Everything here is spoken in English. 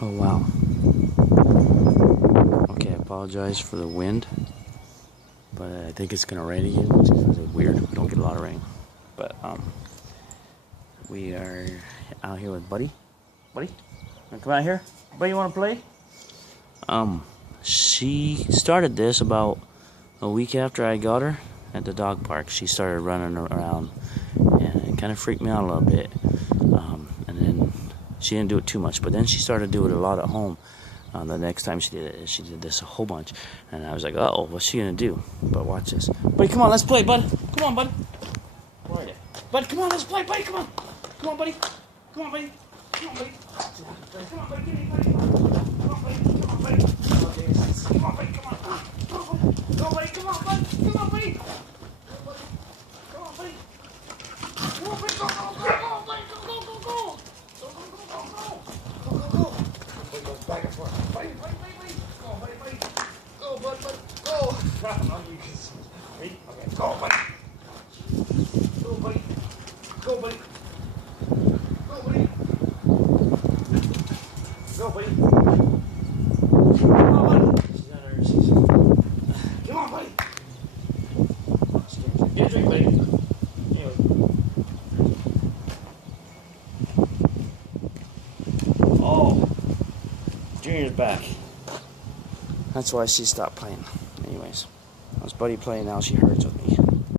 Oh wow. Okay, I apologize for the wind, but I think it's gonna rain again, which is weird. We don't get a lot of rain. But we are out here with Buddy. Buddy, wanna come out here? Buddy, you wanna play? She started this about a week after I got her at the dog park. She started running around, and it kind of freaked me out a little bit. And then she didn't do it too much, but then she started doing it a lot at home. The next time she did it, she did this a whole bunch, and I was like, "Uh-oh, what's she gonna do?" But watch this. Buddy, come on, let's play, bud. Come on, bud. Where are you? Bud, come on, let's play, buddy. Come on. Come on, buddy. Come on, buddy. Come on, buddy. Come on, buddy. Give me, buddy. Come on, buddy. Come on, buddy. Come on, buddy. Come on. Go, buddy. Come on, bud. Come on, buddy. Come on, buddy. Come on, buddy. Go, go, go, go, buddy. Go, go, go, go. Go, go, go, go, go. Go, go, go. Buddy goes back and forth. Buddy, buddy, buddy, buddy. Go, buddy, buddy. Go, bud, bud. Go. Crap, I'm on you. Ready? Okay, go, buddy. Go, buddy. Go, buddy. Go, buddy. Go, buddy. Come on, buddy. She's not her. She's... Come on, buddy. Get a drink, buddy. Anyway. Oh. Junior's back. That's why she stopped playing. Anyways. That was Buddy playing. Now she hurts with me.